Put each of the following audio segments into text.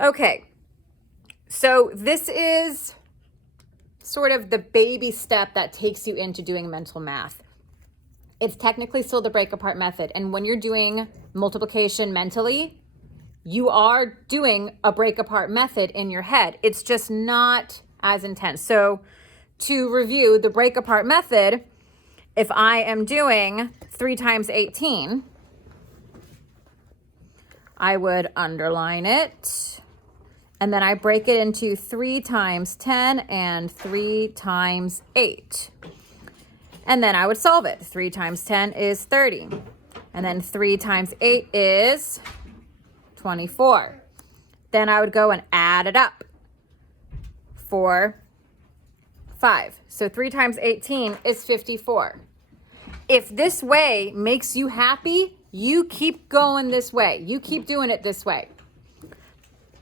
Okay, so this is sort of the baby step that takes you into doing mental math. It's technically still the break apart method. And when you're doing multiplication mentally, you are doing a break apart method in your head. It's just not as intense. So to review the break apart method, if I am doing 3 times 18, I would underline it. And then I break it into 3 times 10 and 3 times 8. And then I would solve it. 3 times 10 is 30. And then 3 times 8 is 24. Then I would go and add it up. 4, 5. So 3 times 18 is 54. If this way makes you happy, you keep going this way. You keep doing it this way.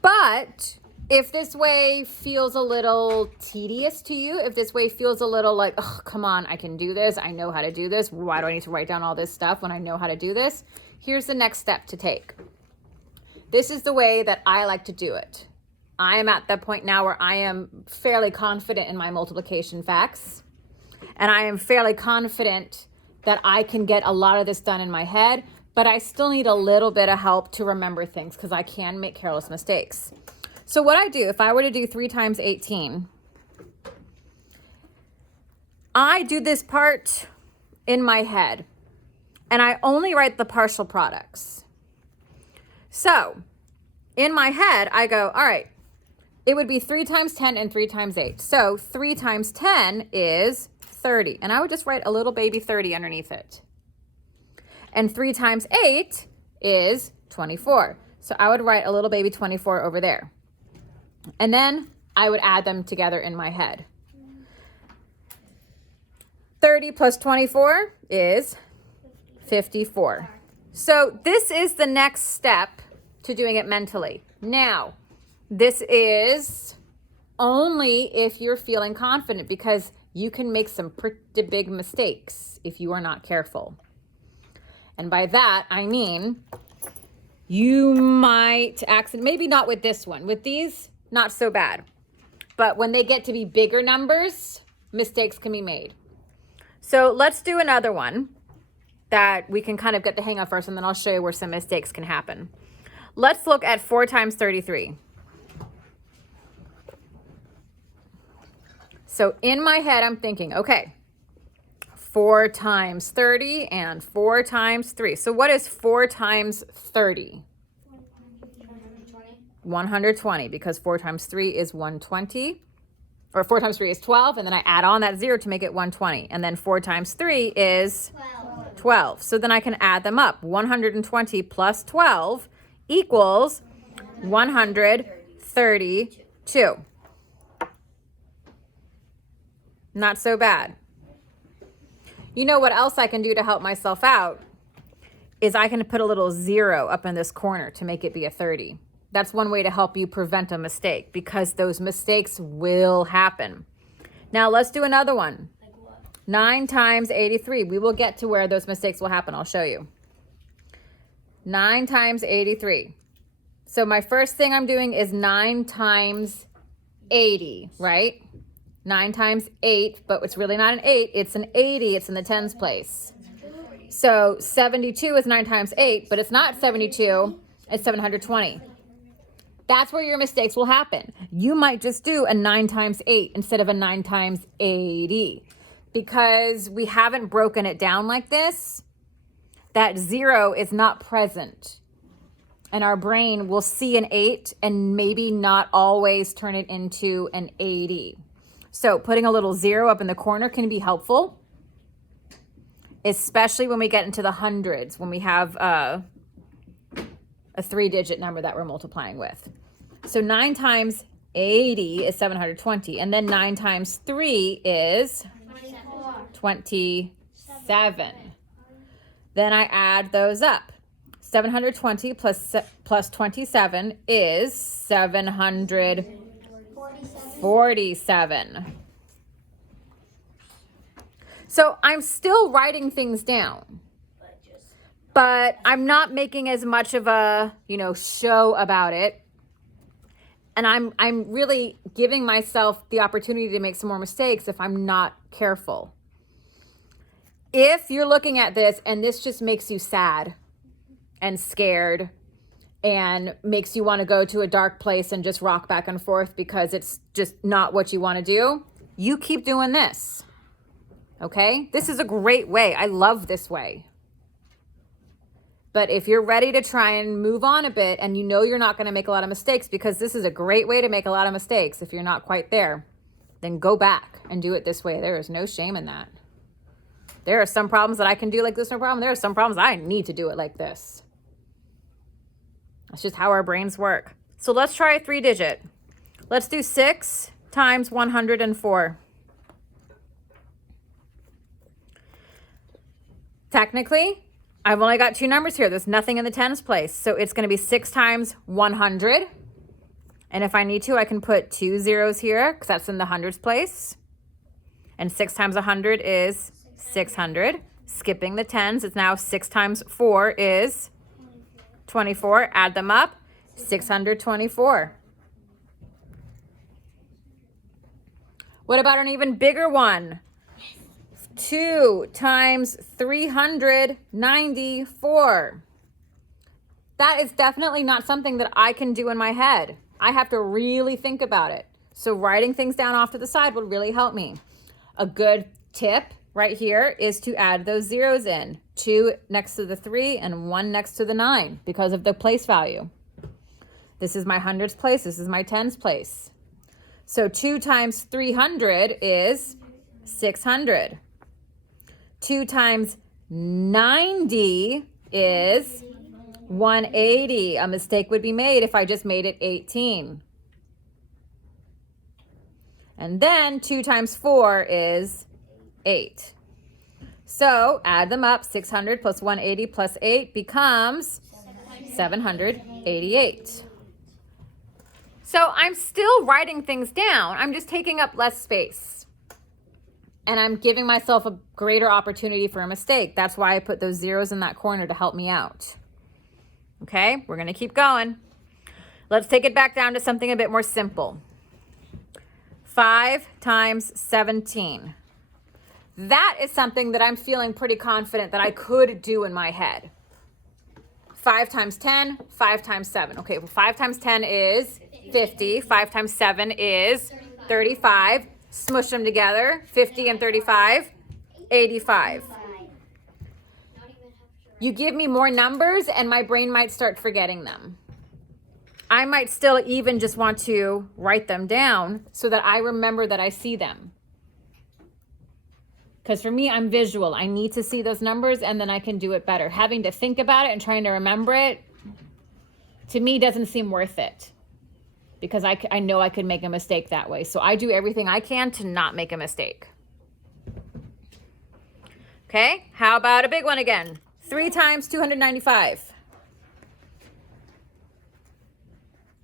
But if this way feels a little tedious to you, if this way feels a little like, oh, come on, I can do this. I know how to do this. Why do I need to write down all this stuff when I know how to do this? Here's the next step to take. This is the way that I like to do it. I am at the point now where I am fairly confident in my multiplication facts. And I am fairly confident that I can get a lot of this done in my head, but I still need a little bit of help to remember things because I can make careless mistakes. So what I do, if I were to do 3 times 18, I do this part in my head and I only write the partial products. So in my head, I go, all right, it would be 3 times 10 and 3 times 8. So 3 times 10 is 30. And I would just write a little baby 30 underneath it. And 3 times 8 is 24. So I would write a little baby 24 over there. And then I would add them together in my head. 30 plus 24 is 54. So this is the next step to doing it mentally. Now, this is only if you're feeling confident because you can make some pretty big mistakes if you are not careful. And by that, I mean, you might accidentally, maybe not with this one. With these, not so bad. But when they get to be bigger numbers, mistakes can be made. So let's do another one that we can kind of get the hang of first, and then I'll show you where some mistakes can happen. Let's look at 4 times 33. So in my head, I'm thinking, okay, 4 times 30 and 4 times 3. So what is 4 times 30? 120, because 4 times 3 is 120. Or 4 times 3 is 12, and then I add on that 0 to make it 120. And then 4 times 3 is 12. So then I can add them up. 120 plus 12 equals 132. Not so bad. You know what else I can do to help myself out is I can put a little 0 up in this corner to make it be a 30. That's one way to help you prevent a mistake because those mistakes will happen. Now let's do another one. 9 times 83. We will get to where those mistakes will happen. I'll show you. 9 times 83. So my first thing I'm doing is 9 times 80, right? 9 times 8, but it's really not an 8. It's an 80. It's in the tens place. So 72 is 9 times 8, but it's not 72. It's 720. That's where your mistakes will happen. You might just do a 9 times 8 instead of a 9 times 80 because we haven't broken it down like this. That 0 is not present. And our brain will see an 8 and maybe not always turn it into an 80. So putting a little 0 up in the corner can be helpful, especially when we get into the hundreds, when we have a 3-digit number that we're multiplying with. So 9 times 80 is 720. And then 9 times 3 is 27. Then I add those up. 720 plus 27 is 747. So I'm still writing things down, but I'm not making as much of a, show about it. And I'm really giving myself the opportunity to make some more mistakes if I'm not careful. If you're looking at this and this just makes you sad and scared and makes you want to go to a dark place and just rock back and forth because it's just not what you want to do, you keep doing this. Okay? This is a great way. I love this way. But if you're ready to try and move on a bit and you know you're not going to make a lot of mistakes, because this is a great way to make a lot of mistakes if you're not quite there, then go back and do it this way. There is no shame in that. There are some problems that I can do like this, no problem. There are some problems I need to do it like this. That's just how our brains work. So let's try a 3-digit. Let's do 6 times 104. Technically, I've only got 2 numbers here. There's nothing in the tens place. So it's going to be 6 times 100. And if I need to, I can put 2 zeros here because that's in the hundreds place. And 6 times 100 is 600. Skipping the tens, it's now 6 times 4 is 24. Add them up, 624. What about an even bigger one? 2 times 394. That is definitely not something that I can do in my head. I have to really think about it. So writing things down off to the side would really help me. A good tip right here is to add those zeros in. 2 next to the 3 and 1 next to the 9 because of the place value. This is my hundreds place. This is my tens place. So 2 times 300 is 600. 2 times 90 is 180. A mistake would be made if I just made it 18. And then 2 times 4 is 8. So add them up. 600 plus 180 plus 8 becomes 788. So I'm still writing things down. I'm just taking up less space. And I'm giving myself a greater opportunity for a mistake. That's why I put those zeros in that corner to help me out. Okay, we're going to keep going. Let's take it back down to something a bit more simple. 5 times 17. That is something that I'm feeling pretty confident that I could do in my head. 5 times 10, 5 times 7. Okay, well, 5 times 10 is 50. 5 times 7 is 35. Smush them together. 50 and 35, 85. You give me more numbers and my brain might start forgetting them. I might still even just want to write them down so that I remember that I see them. Because for me, I'm visual. I need to see those numbers and then I can do it better. Having to think about it and trying to remember it, to me, doesn't seem worth it. Because I know I could make a mistake that way. So I do everything I can to not make a mistake. Okay, how about a big one again? 3 times 295.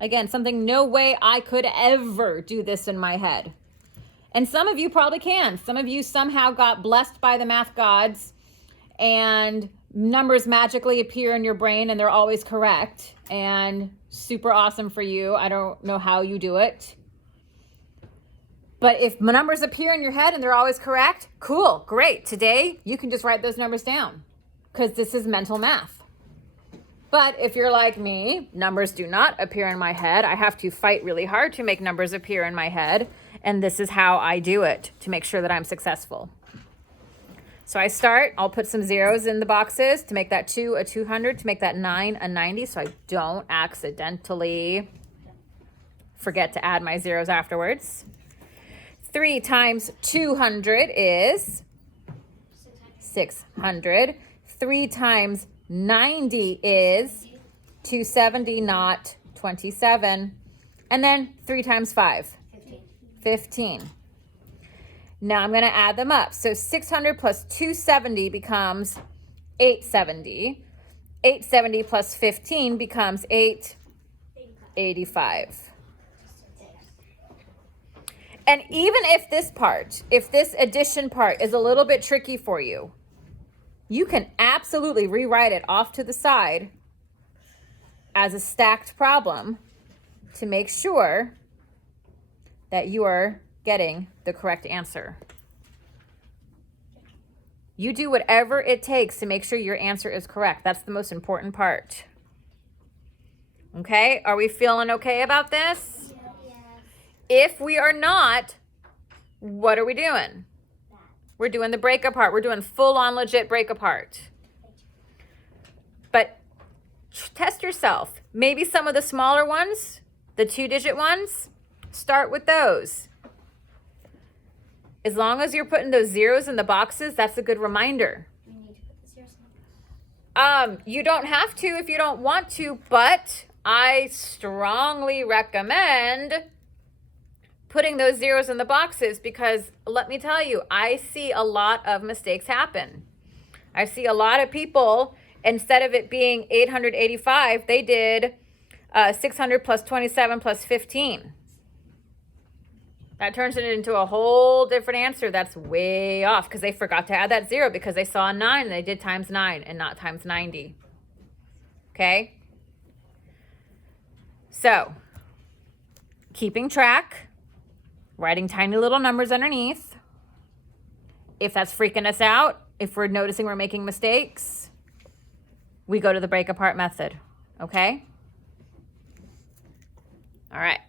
Again, something no way I could ever do this in my head. And some of you probably can. Some of you somehow got blessed by the math gods and numbers magically appear in your brain and they're always correct. And super awesome for you. I don't know how you do it. But if numbers appear in your head and they're always correct, cool, great. Today, you can just write those numbers down because this is mental math. But if you're like me, numbers do not appear in my head. I have to fight really hard to make numbers appear in my head. And this is how I do it to make sure that I'm successful. So I start, I'll put some zeros in the boxes to make that 2 a 200, to make that 9 a 90, so I don't accidentally forget to add my zeros afterwards. 3 times 200 is 600. 3 times 90 is 270, not 27. And then 3 times 5, 15. Now I'm going to add them up. So 600 plus 270 becomes 870. 870 plus 15 becomes 885. And even if this addition part is a little bit tricky for you, you can absolutely rewrite it off to the side as a stacked problem to make sure that you are getting the correct answer. You do whatever it takes to make sure your answer is correct. That's the most important part. Okay, are we feeling okay about this? Yes. If we are not, what are we doing? We're doing the break apart. We're doing full-on legit break apart. But test yourself. Maybe some of the smaller ones, the 2-digit ones, start with those. As long as you're putting those zeros in the boxes, that's a good reminder. We need to put the zeros in. You don't have to if you don't want to, but I strongly recommend putting those zeros in the boxes, because let me tell you, I see a lot of mistakes happen. I see a lot of people, instead of it being 885, they did 600 plus 27 plus 15. That turns it into a whole different answer. That's way off because they forgot to add that 0 because they saw a 9 and they did times 9 and not times 90. Okay? So, keeping track, writing tiny little numbers underneath. If that's freaking us out, if we're noticing we're making mistakes, we go to the break apart method. Okay? All right.